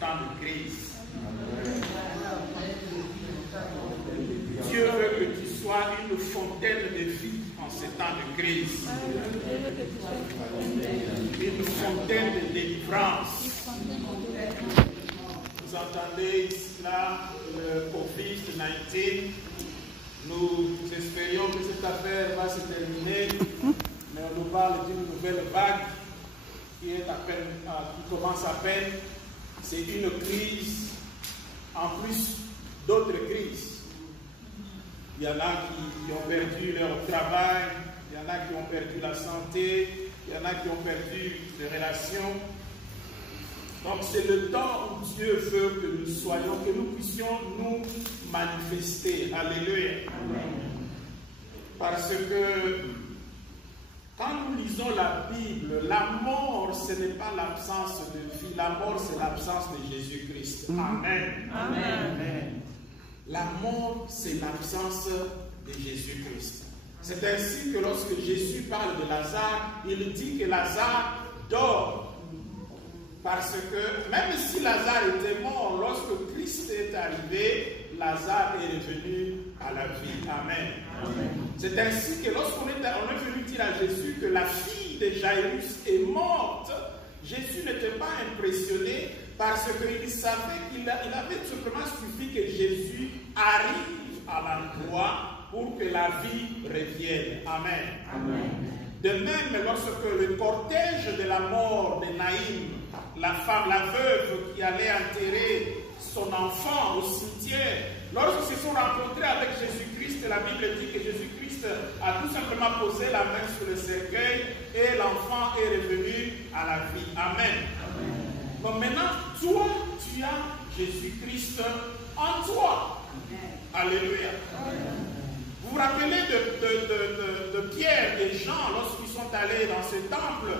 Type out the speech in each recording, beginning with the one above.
temps de crise. Dieu veut que tu sois une fontaine de vie en ces temps de crise. Une fontaine de délivrance. Vous entendez là, le Covid-19. Nous espérions que cette affaire va se terminer, mais on nous parle d'une nouvelle vague qui commence à peine. C'est une crise en plus d'autres crises. Il y en a qui ont perdu leur travail, il y en a qui ont perdu la santé, il y en a qui ont perdu les relations. Donc c'est le temps où Dieu veut que nous soyons, que nous puissions nous manifester. Alléluia. Amen. Parce que quand nous lisons la Bible, la mort, ce n'est pas l'absence de vie. La mort, c'est l'absence de Jésus-Christ. Amen. Amen. Amen. La mort, c'est l'absence de Jésus-Christ. C'est ainsi que lorsque Jésus parle de Lazare, il dit que Lazare dort. Parce que même si Lazare était mort, lorsque Christ est arrivé, Lazare est revenu à la vie. Amen. Amen. C'est ainsi que lorsqu'on est venu dire à Jésus que la fille de Jairus est morte, Jésus n'était pas impressionné parce qu'il savait qu'il avait tout simplement suffi que Jésus arrive à l'endroit pour que la vie revienne. Amen. Amen. De même, lorsque le cortège de la mort de Naïm, la femme, la veuve qui allait enterrer son enfant au cimetière, lorsqu'ils se sont rencontrés avec Jésus-Christ, la Bible dit que Jésus-Christ a tout simplement posé la main sur le cercueil et l'enfant est revenu à la vie. Amen. Amen. Donc maintenant, toi, tu as Jésus-Christ en toi. Amen. Alléluia. Amen. Vous vous rappelez de Pierre et Jean lorsqu'ils sont allés dans ce temple,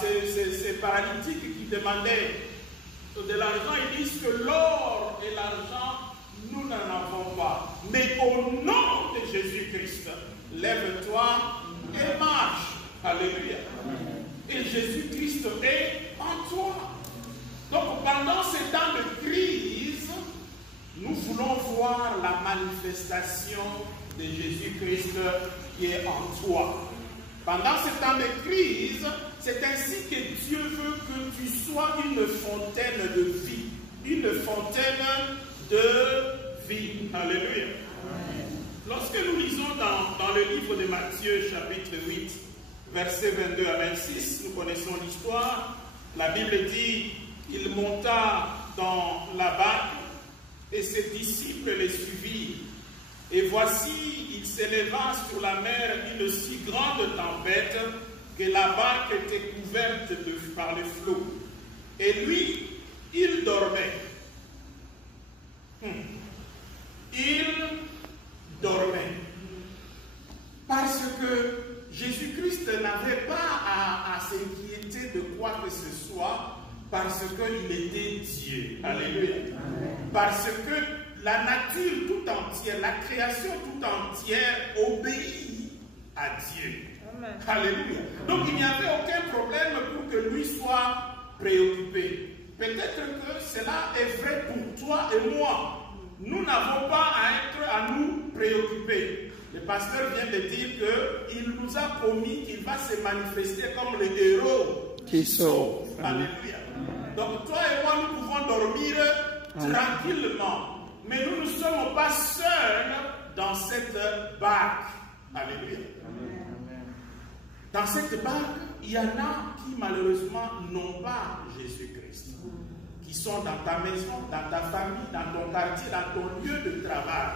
ces paralytiques qui demandaient de l'argent, ils disent que l'or et l'argent, nous n'en avons pas. Mais au nom de Jésus-Christ, lève-toi et marche. Alléluia. Et Jésus-Christ est en toi. Donc pendant ces temps de crise, nous voulons voir la manifestation de Jésus-Christ qui est en toi. Pendant ce temps de crise, c'est ainsi que Dieu veut que tu sois une fontaine de vie. Une fontaine de vie. Alléluia. Amen. Lorsque nous lisons dans le livre de Matthieu, chapitre 8, versets 22 à 26, nous connaissons l'histoire. La Bible dit, il monta dans la barque et ses disciples les suivirent. Et voici, il s'éleva sur la mer une si grande tempête que la barque était couverte par les flots. Et lui, il dormait. Il dormait. Parce que Jésus-Christ n'avait pas à s'inquiéter de quoi que ce soit, parce qu'il était Dieu. Alléluia. Parce que la nature tout entière, la création tout entière obéit à Dieu. Amen. Alléluia. Donc il n'y avait aucun problème pour que lui soit préoccupé. Peut-être que cela est vrai pour toi et moi. Nous n'avons pas à nous préoccuper. Le pasteur vient de dire qu'il nous a promis qu'il va se manifester comme le héros qui sauve. Alléluia. Donc toi et moi, nous pouvons dormir tranquillement. Mais nous ne sommes pas seuls dans cette barque. Alléluia. Dans cette barque, il y en a qui malheureusement n'ont pas Jésus-Christ. Qui sont dans ta maison, dans ta famille, dans ton quartier, dans ton lieu de travail.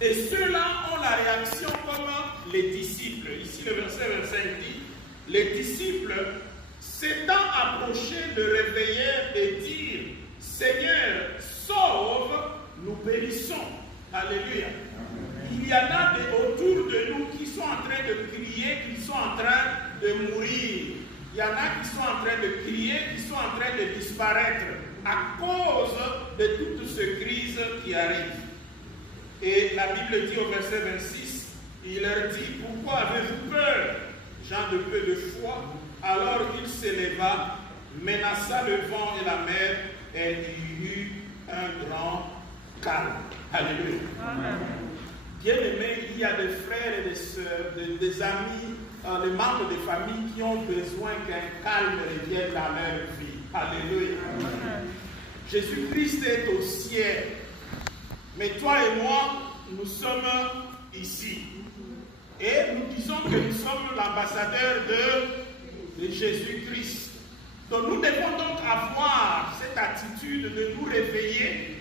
Et ceux-là ont la réaction comme les disciples. Ici le verset 25 dit, les disciples s'étant approchés le réveillèrent et dirent, Seigneur, sauve, nous périssons. Alléluia. Il y en a autour de nous qui sont en train de crier, qui sont en train de mourir. Il y en a qui sont en train de crier, qui sont en train de disparaître à cause de toute cette crise qui arrive. Et la Bible dit au verset 26, il leur dit, pourquoi avez-vous peur, gens de peu de foi? Alors il s'éleva, menaça le vent et la mer, et il y eut un grand calme. Alléluia. Bien-aimés, il y a des frères et des sœurs, des amis, des membres des familles qui ont besoin qu'un calme revienne dans leur vie. Alléluia. Jésus-Christ est au ciel, mais toi et moi, nous sommes ici. Et nous disons que nous sommes l'ambassadeur de Jésus-Christ. Donc nous devons donc avoir cette attitude de nous réveiller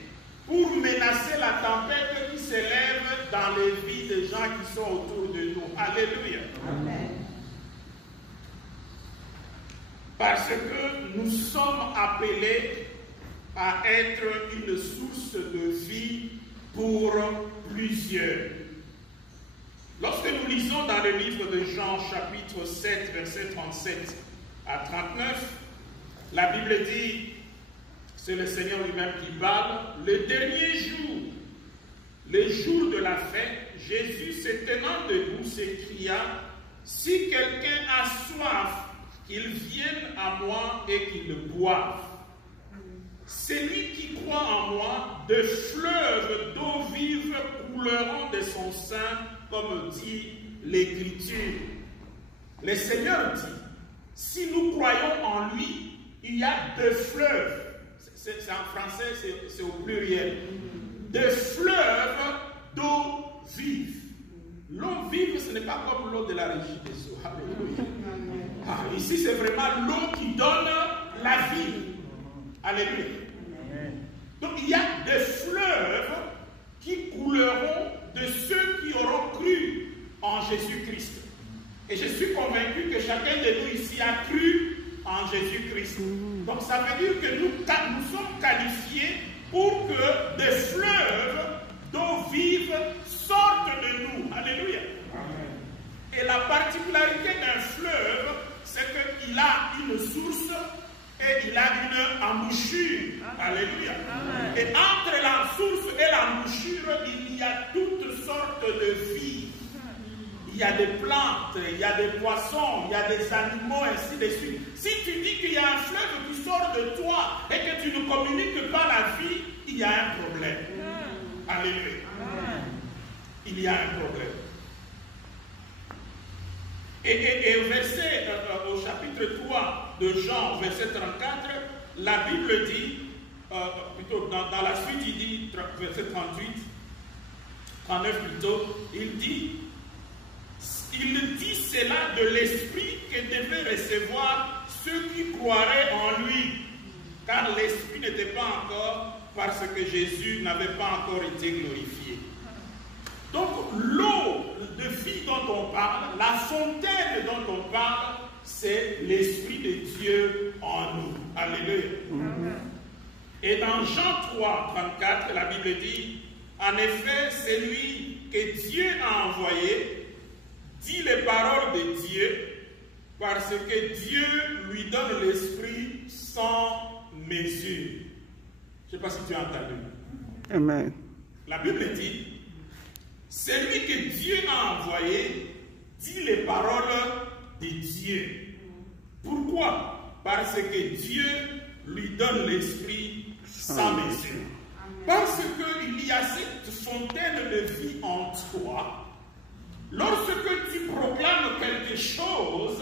pour menacer la tempête qui s'élève dans les vies des gens qui sont autour de nous. Alléluia. Amen. Parce que nous sommes appelés à être une source de vie pour plusieurs. Lorsque nous lisons dans le livre de Jean, chapitre 7, versets 37 à 39, la Bible dit, c'est le Seigneur lui-même qui parle, le dernier jour, le jour de la fête, Jésus se tenant debout s'écria, si quelqu'un a soif, qu'il vienne à moi et qu'il le boive. Celui qui croit en moi, de fleuves d'eau vive couleront de son sein, comme dit l'Écriture. Le Seigneur dit, si nous croyons en lui, il y a deux fleuves. C'est en français, c'est au pluriel. Des fleuves d'eau vive. L'eau vive, ce n'est pas comme l'eau de la régie des eaux. Alléluia. Ici, c'est vraiment l'eau qui donne la vie. Alléluia. Donc, il y a des fleuves qui couleront de ceux qui auront cru en Jésus-Christ. Et je suis convaincu que chacun de nous ici a cru en Jésus-Christ. Donc, ça veut dire que nous sommes qualifiés pour que des fleuves d'eau vive sortent de nous. Alléluia. Et la particularité d'un fleuve, c'est qu'il a une source et il a une embouchure. Alléluia. Et entre la source et l'embouchure, il y a toutes sortes de vies. Il y a des plantes, il y a des poissons, il y a des animaux, ainsi de suite. Si tu dis qu'il y a un fleuve qui sort de toi et que tu ne communiques pas la vie, il y a un problème. Alléluia. Il y a un problème. Et au chapitre 3 de Jean, verset 34, la Bible dit, plutôt dans la suite, il dit, verset 39 plutôt, il dit cela de l'Esprit que devaient recevoir ceux qui croiraient en lui, car l'Esprit n'était pas encore, parce que Jésus n'avait pas encore été glorifié. Donc l'eau de vie dont on parle, la fontaine dont on parle, c'est l'Esprit de Dieu en nous. Alléluia. Et dans Jean 3, 34, la Bible dit, en effet, c'est lui que Dieu a envoyé, dit les paroles de Dieu, parce que Dieu lui donne l'Esprit sans mesure. Je ne sais pas si tu as entendu. Amen. La Bible dit, celui que Dieu a envoyé dit les paroles de Dieu. Pourquoi? Parce que Dieu lui donne l'Esprit sans mesure. Parce qu'il y a cette fontaine de vie en toi. Lorsque tu proclames quelque chose,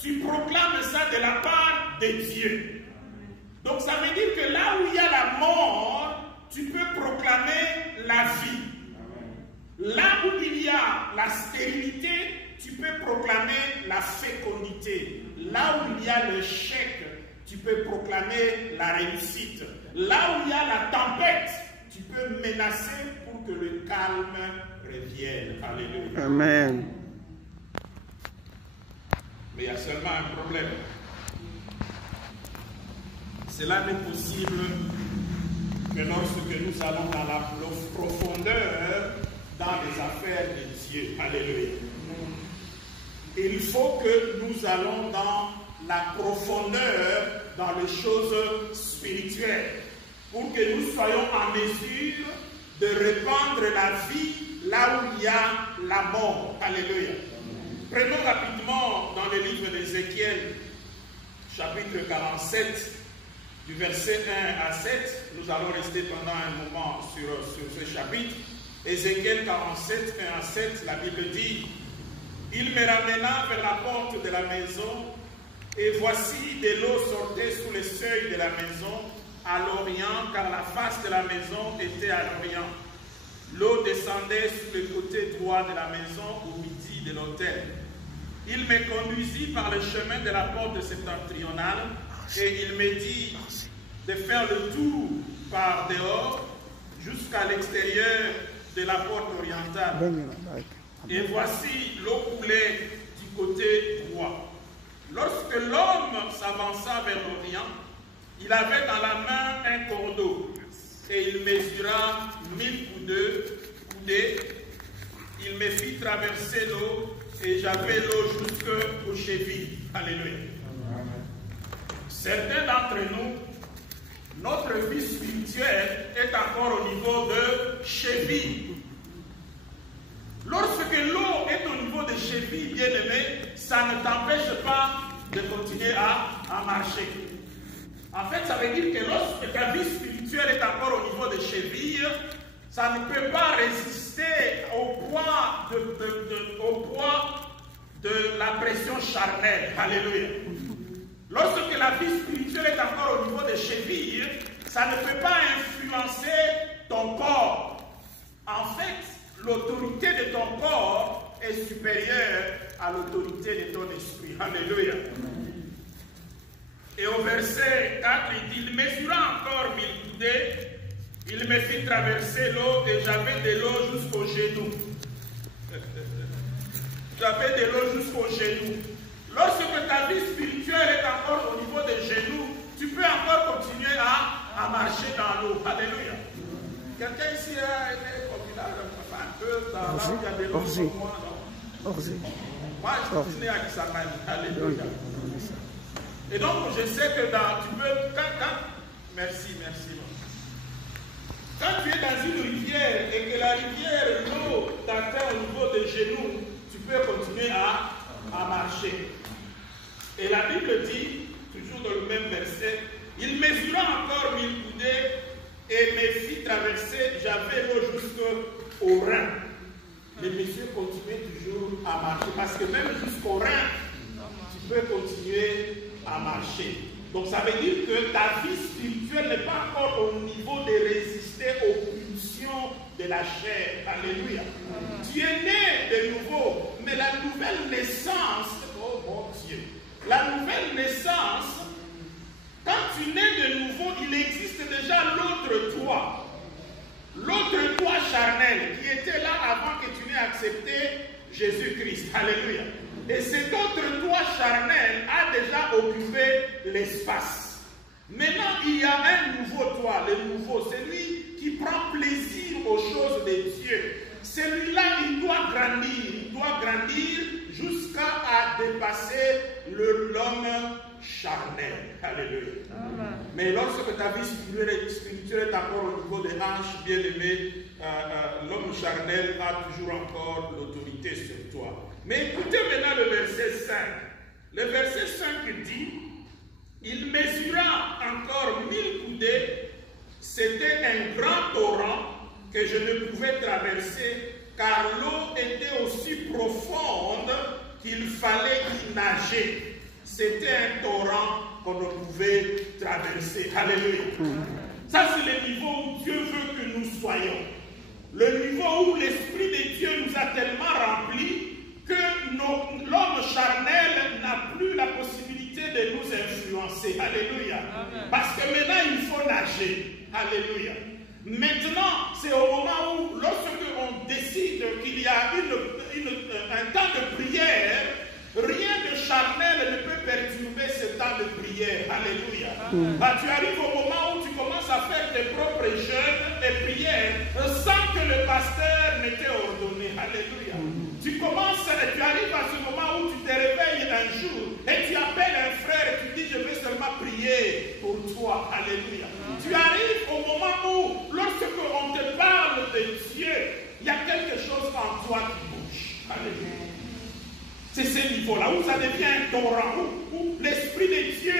tu proclames ça de la part de Dieu. Donc ça veut dire que là où il y a la mort, tu peux proclamer la vie. Là où il y a la stérilité, tu peux proclamer la fécondité. Là où il y a l'échec, tu peux proclamer la réussite. Là où il y a la tempête, tu peux menacer pour que le calme revienne. Alléluia. Amen. Mais il y a seulement un problème. Cela n'est possible que lorsque nous allons dans la profondeur dans les affaires de Dieu. Alléluia. Il faut que nous allons dans la profondeur dans les choses spirituelles pour que nous soyons en mesure de répandre la vie là où il y a la mort. Alléluia. Prenons rapidement dans le livre d'Ézéchiel, chapitre 47, du verset 1 à 7. Nous allons rester pendant un moment sur ce chapitre. Ézéchiel 47, 1 à 7, la Bible dit: Il me ramena vers la porte de la maison, et voici de l'eau sortait sous le seuil de la maison à l'orient, car la face de la maison était à l'orient. L'eau descendait sur le côté droit de la maison au midi de l'autel. Il me conduisit par le chemin de la porte septentrionale, et il me dit de faire le tour par dehors jusqu'à l'extérieur de la porte orientale. Et voici, l'eau coulait du côté droit. Lorsque l'homme s'avança vers l'orient, il avait dans la main un cordeau, et il mesura 1000 coudées. Il me fit traverser l'eau, et j'avais l'eau jusqu'aux chevilles. Alléluia. Certains d'entre nous, notre vie spirituelle est encore au niveau de cheville. Lorsque l'eau est au niveau de cheville, bien aimé, ça ne t'empêche pas de continuer à marcher. En fait, ça veut dire que lorsque ta vie spirituelle est encore au niveau de cheville, ça ne peut pas résister au poids de la pression charnelle. Alléluia. Lorsque la vie spirituelle est encore au niveau des chevilles, ça ne peut pas influencer ton corps. En fait, l'autorité de ton corps est supérieure à l'autorité de ton esprit. Alléluia. Et au verset 4, il dit: Il mesura encore 1000 coudées, il me fit traverser l'eau, et j'avais de l'eau jusqu'aux genoux. J'avais de l'eau jusqu'aux genoux. Lorsque ta vie spirituelle est encore au niveau des genoux, tu peux encore continuer à marcher dans l'eau. Alléluia. Quelqu'un ici a été un peu dans là où il y a de l'eau comme moi, non? Moi, je suis né à Kissamani. Alléluia. Et donc, je sais que tu peux... Merci. Quand tu es dans une rivière et que la rivière, l'eau t'atteint au niveau des genoux, tu peux continuer à marcher. Et la Bible dit, toujours dans le même verset, il mesura encore 1000 coudées et me fit traverser, j'avais l'eau jusqu'au rein. Les messieurs continuaient toujours à marcher, parce que même jusqu'au rein, tu peux continuer à marcher. Donc ça veut dire que ta vie spirituelle n'est pas encore au niveau de résister aux pulsions de la chair. Alléluia. Tu es né de nouveau, mais la nouvelle naissance, oh mon Dieu, la nouvelle naissance, quand tu nais de nouveau, il existe déjà l'autre toi. L'autre toi charnel qui était là avant que tu n'aies accepté Jésus-Christ. Alléluia. Et cet autre toi charnel a déjà occupé l'espace. Maintenant, il y a un nouveau toi, le nouveau, celui qui prend plaisir aux choses de Dieu. Celui-là, il doit grandir jusqu'à dépasser l'homme charnel. Alléluia. Amen. Mais lorsque ta vie spirituelle est encore au niveau des hanches, bien aimé, l'homme charnel a toujours encore l'autorité sur toi. Mais écoutez maintenant le verset 5. Le verset 5 dit: Il mesura encore 1000 coudées. C'était un grand torrent que je ne pouvais traverser, car l'eau était aussi profonde qu'il fallait y nager. C'était un torrent qu'on ne pouvait traverser. Alléluia. Ça, c'est le niveau où Dieu veut que nous soyons. Le niveau où l'Esprit de Dieu nous a tellement remplis que l'homme charnel n'a plus la possibilité de nous influencer. Alléluia. Amen. Parce que maintenant, il faut nager. Alléluia. Maintenant, c'est au moment où, lorsque on décide qu'il y a un temps de prière, rien de charnel ne peut perturber ce temps de prière. Alléluia. Bah, tu arrives au moment où tu commences à faire tes propres jeûnes et prières sans que le pasteur ne t'ait ordonné. Alléluia. Tu commences, tu arrives à ce moment où tu te réveilles un jour et tu appelles un frère et tu dis: je vais seulement prier pour toi. Alléluia. Tu arrives au moment où, lorsque on te parle de Dieu, il y a quelque chose en toi qui bouge. Alléluia. C'est ce niveau-là où ça devient un torrent, où l'Esprit de Dieu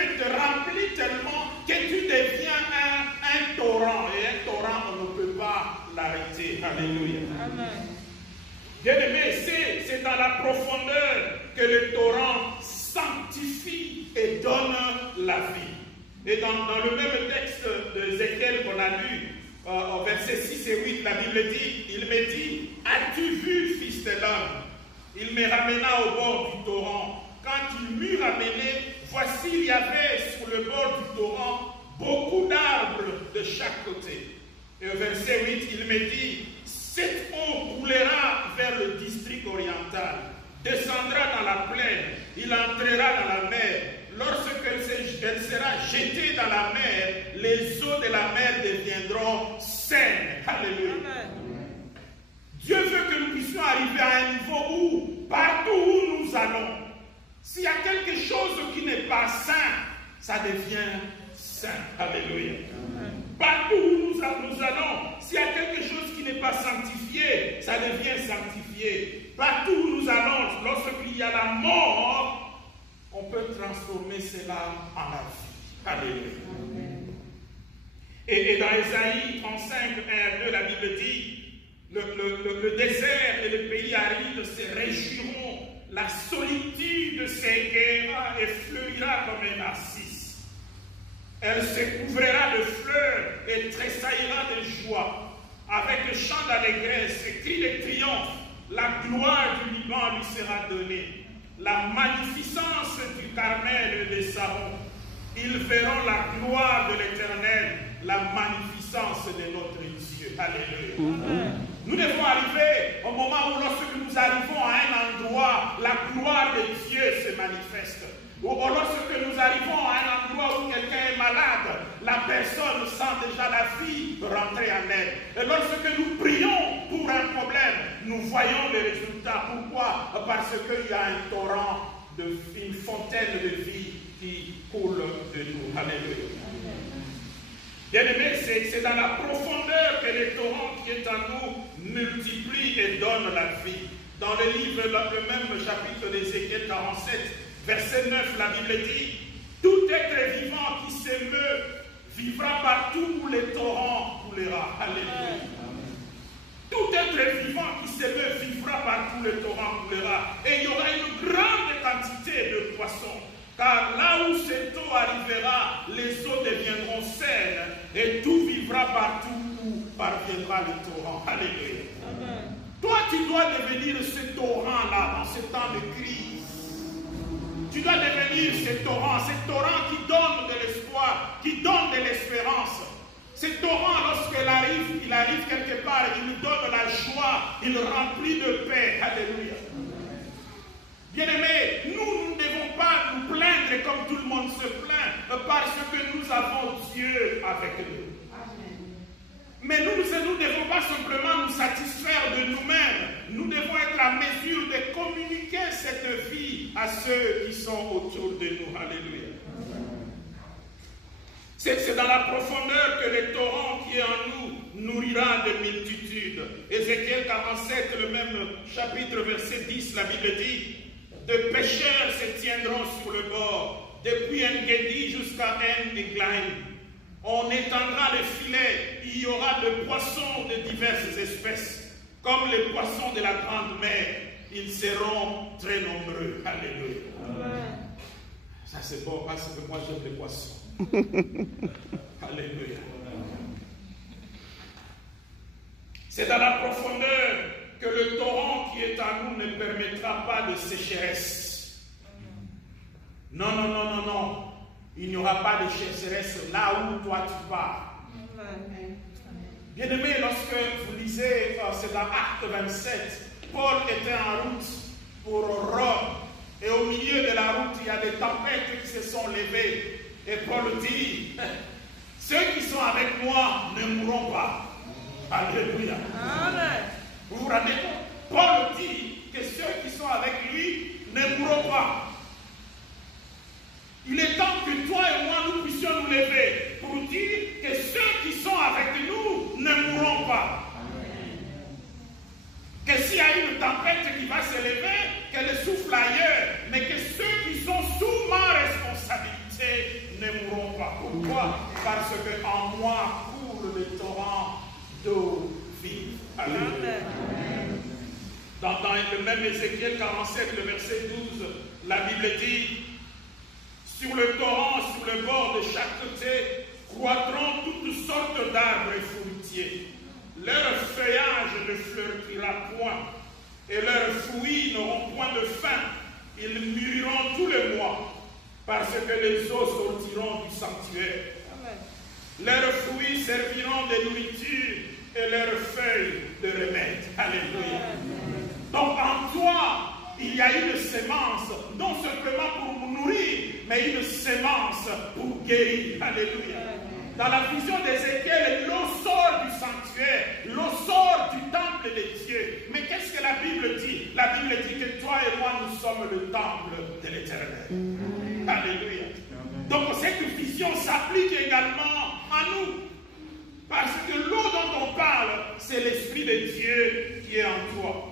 Alléluia. Amen. Bien-aimés, c'est dans la profondeur que le torrent sanctifie et donne la vie. Et dans le même texte d'Ézéchiel qu'on a lu, au verset 6 et 8, la Bible dit, il me dit, as-tu vu, fils de l'homme? Il me ramena au bord du torrent. Quand il m'eut ramené, voici, il y avait sur le bord du torrent beaucoup d'arbres de chaque côté. Et au verset 8, il me dit, cette eau coulera vers le district oriental, descendra dans la plaine, il entrera dans la mer. Lorsqu'elle sera jetée dans la mer, les eaux de la mer deviendront saines. Alléluia. Dieu veut que nous puissions arriver à un niveau où, partout où nous allons, s'il y a quelque chose qui n'est pas sain, ça devient saint. Alléluia. Partout où nous allons, s'il y a quelque chose qui n'est pas sanctifié, ça devient sanctifié. Partout où nous allons, lorsqu'il y a la mort, on peut transformer cela en la vie. Alléluia. Et dans Ésaïe 35, 1 à 2, la Bible dit, le désert et le pays aride se réjouiront, la solitude s'égaira et fleurira comme un narcisse. Elle se couvrira de fleurs et tressaillera de joie. Avec chant d'allégresse et cri de triomphe, la gloire du Liban lui sera donnée. La magnificence du Carmel et des Sarons. Ils verront la gloire de l'Éternel, la magnificence de notre Dieu. Alléluia. Nous devons arriver au moment où lorsque nous arrivons à un endroit, la gloire de Dieu se manifeste. Ou lorsque nous arrivons à un endroit où quelqu'un est malade, la personne sent déjà la vie rentrer en elle. Et lorsque nous prions pour un problème, nous voyons les résultats. Pourquoi? Parce qu'il y a un torrent, une fontaine de vie qui coule de nous. Alléluia. Bien-aimés, c'est dans la profondeur que le torrent qui est en nous multiplie et donne la vie. Dans le livre, le même chapitre d'Ézéchiel 47, verset 9, la Bible dit, tout être vivant qui s'émeut vivra partout où le torrent coulera. Alléluia. Tout être vivant qui s'émeut vivra partout où le torrent coulera. Et il y aura une grande quantité de poissons. Car là où cette eau arrivera, les eaux deviendront saines et tout vivra partout où parviendra le torrent. Alléluia. Amen. Toi, tu dois devenir ce torrent-là dans ce temps de crise. Tu dois devenir ce torrent qui donne de l'espoir, qui donne de l'espérance. Ce torrent, lorsqu'il arrive, il arrive quelque part, il nous donne la joie, il remplit de paix. Alléluia. Bien-aimés, nous ne devons pas nous plaindre comme tout le monde se plaint, parce que nous avons Dieu avec nous. Mais nous ne devons pas simplement nous satisfaire de nous-mêmes. Nous devons être à mesure de communiquer cette vie à ceux qui sont autour de nous. Alléluia. C'est dans la profondeur que le torrent qui est en nous nourrira de multitudes. Ézéchiel 47, le même chapitre, verset 10, la Bible dit, de pêcheurs se tiendront sur le bord, depuis En-Gedi jusqu'à En-Eglaim. On étendra les filets, il y aura de poissons de diverses espèces, comme les poissons de la grande mer. Ils seront très nombreux. Alléluia. Amen. Ça c'est bon parce que moi j'aime les poissons. Alléluia. C'est dans la profondeur que le torrent qui est en nous ne permettra pas de sécheresse. Non, non, non, non, non. Il n'y aura pas de sécheresse là où toi tu pars. Bien-aimé, lorsque vous lisez, c'est dans Acte 27, Paul était en route pour Rome. Et au milieu de la route, il y a des tempêtes qui se sont levées. Et Paul dit, ceux qui sont avec moi ne mourront pas. Alléluia. Amen. Vous vous rendez compte? Paul dit que ceux qui sont avec lui ne mourront pas. Il est temps que toi et moi nous puissions nous lever pour dire que ceux qui sont avec nous ne mourront pas. Amen. Que s'il y a une tempête qui va se lever, qu'elle souffle ailleurs, mais que ceux qui sont sous ma responsabilité ne mourront pas. Pourquoi? Parce qu'en moi court le torrent d'eau vivre. Alléluia. Dans le même Ézéchiel 47, le verset 12, la Bible dit, sur le torrent, sur le bord de chaque côté, croîtront toutes sortes d'arbres fruitiers. Leur feuillage ne fleurira point, et leurs fruits n'auront point de fin. Ils mûriront tous les mois, parce que les eaux sortiront du sanctuaire. Amen. Leurs fruits serviront de nourriture, et leurs feuilles de remède. Alléluia. Amen. Donc en toi, il y a une sémence, non simplement pour nous nourrir, mais une sémence pour guérir. Alléluia. Dans la vision d'Ézéchiel, l'eau sort du sanctuaire, l'eau sort du temple de Dieu. Mais qu'est-ce que la Bible dit? La Bible dit que toi et moi, nous sommes le temple de l'Éternel. Alléluia. Donc cette vision s'applique également à nous. Parce que l'eau dont on parle, c'est l'Esprit de Dieu qui est en toi.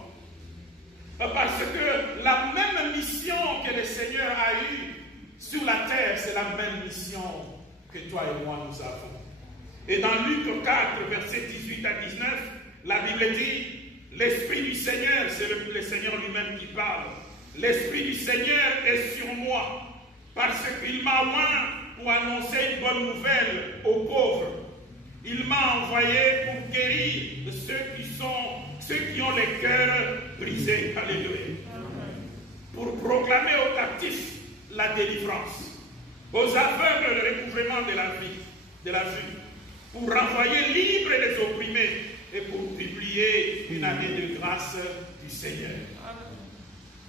Parce que la même mission que le Seigneur a eue sur la terre, c'est la même mission que toi et moi nous avons. Et dans Luc 4, versets 18 à 19, la Bible dit, l'Esprit du Seigneur, c'est le Seigneur lui-même qui parle, l'Esprit du Seigneur est sur moi, parce qu'il m'a oint pour annoncer une bonne nouvelle aux pauvres. Il m'a envoyé pour guérir ceux qui ont les cœurs brisés. Alléluia. Pour proclamer aux captifs la délivrance, aux aveugles le recouvrement de la vue, pour renvoyer libres les opprimés et pour publier une année de grâce du Seigneur.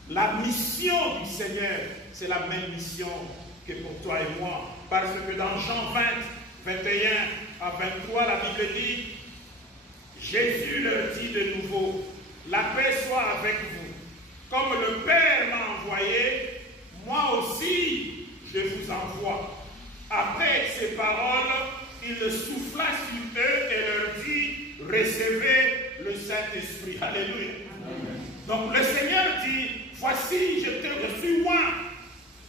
La mission du Seigneur, c'est la même mission que pour toi et moi. Parce que dans Jean 20, 21 à 23, la Bible dit, Jésus leur dit de nouveau, la paix soit avec vous. Comme le Père m'a envoyé, moi aussi je vous envoie. Après ces paroles, il souffla sur eux et leur dit, recevez le Saint-Esprit. Alléluia. Donc le Seigneur dit, voici, je suis oint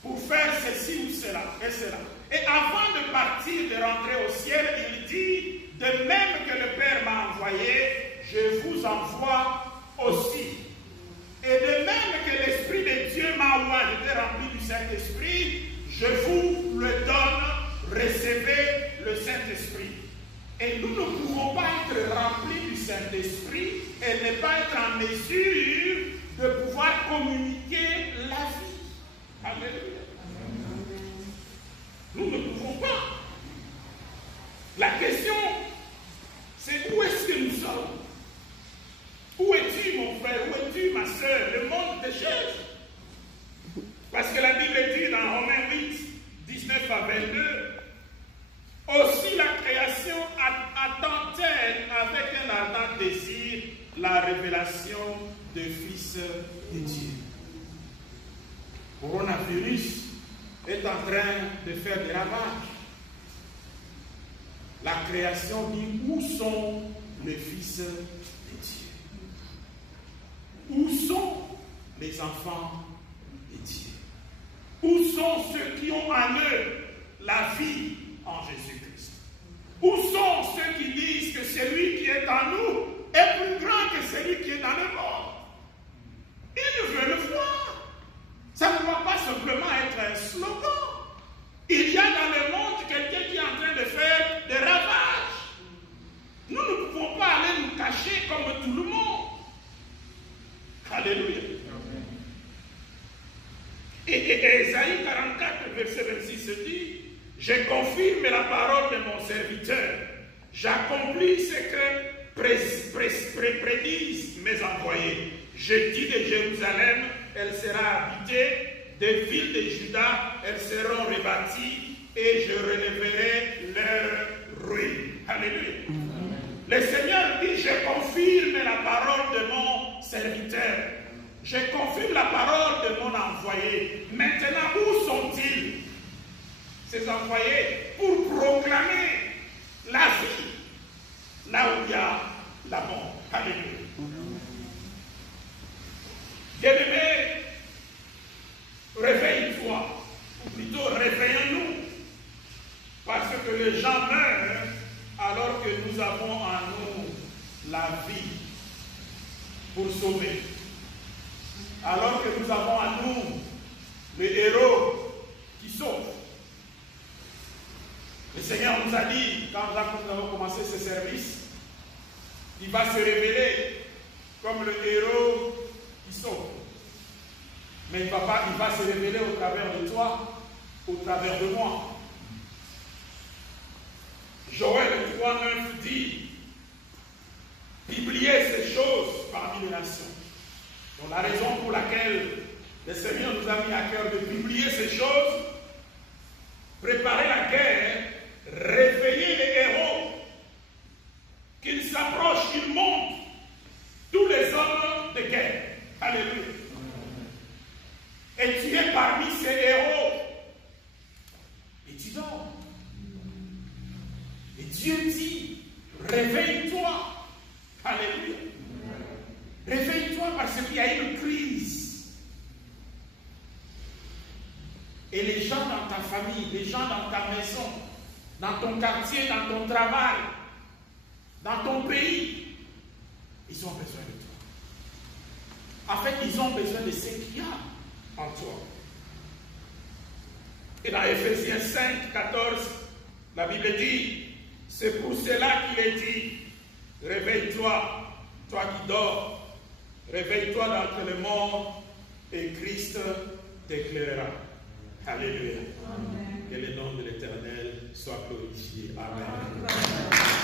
pour faire ceci ou cela et cela. Et avant de partir, de rentrer au ciel, il dit, de même que le Père m'a envoyé, je vous envoie aussi. Et de même que l'Esprit de Dieu m'a oint, j'étais rempli du Saint-Esprit, je vous le donne, recevez le Saint-Esprit. Et nous ne pouvons pas être remplis du Saint-Esprit et ne pas être en mesure de pouvoir communiquer la vie. Alléluia. Nous ne pouvons pas. La question, c'est où est-ce que nous sommes? Où es-tu, mon frère? Où es-tu, ma soeur? Le monde te cherche. Parce que la Bible dit dans Romains 8, 19 à 22, aussi la création attend-elle avec un ardent désir la révélation du Fils de Dieu. Le coronavirus est en train de faire des ravages. La création dit, où sont les fils de Dieu? Où sont les enfants de Dieu? Où sont ceux qui ont en eux la vie en Jésus-Christ? Où sont ceux qui disent que celui qui est en nous est plus grand que celui qui est dans le monde? Ils veulent le voir. Ça ne doit pas simplement être un slogan. Il y a dans le monde quelqu'un qui est en train de faire des ravages. Nous ne pouvons pas aller nous cacher comme tout le monde. Alléluia. Et Ésaïe 44, verset 26 dit, je confirme la parole de mon serviteur. J'accomplis ce que prédisent mes envoyés. Je dis de Jérusalem, elle sera habitée, des villes de Juda, elles seront rebâties, et je relèverai leurs ruines. Alléluia. Le Seigneur dit, je confirme la parole de mon serviteur. Je confirme la parole de mon envoyé. Maintenant, où sont-ils, ces envoyés, pour proclamer la vie, là où il y a la mort? Alléluia. Bien-aimé, réveille-toi, ou plutôt réveillons-nous, parce que les gens meurent alors que nous avons en nous la vie pour sauver. Alors que nous avons à nous les héros qui sauvent. Le Seigneur nous a dit, quand nous avons commencé ce service, qu'il va se révéler comme le héros qui sauve. Mais papa, il va se révéler au travers de toi, au travers de moi. Joël 3,9 dit, publiez ces choses parmi les nations. Donc la raison pour laquelle le Seigneur nous a mis à cœur de publier ces choses, préparer la guerre, réveiller les héros, qu'ils s'approchent, qu'ils montent, tous les hommes de guerre. Alléluia. Et tu es parmi ces héros. Et tu dors. Et Dieu dit, réveille-toi. Alléluia. Réveille-toi parce qu'il y a une crise. Et les gens dans ta famille, les gens dans ta maison, dans ton quartier, dans ton travail, dans ton pays, ils ont besoin de toi. En fait, ils ont besoin de ce qu'il y a en toi. Et dans Ephésiens 5, 14, la Bible dit, c'est pour cela qu'il est dit, réveille-toi, toi qui dors, réveille-toi d'entre les morts, et Christ t'éclairera. Alléluia. Amen. Que le nom de l'Éternel soit glorifié. Amen. Amen.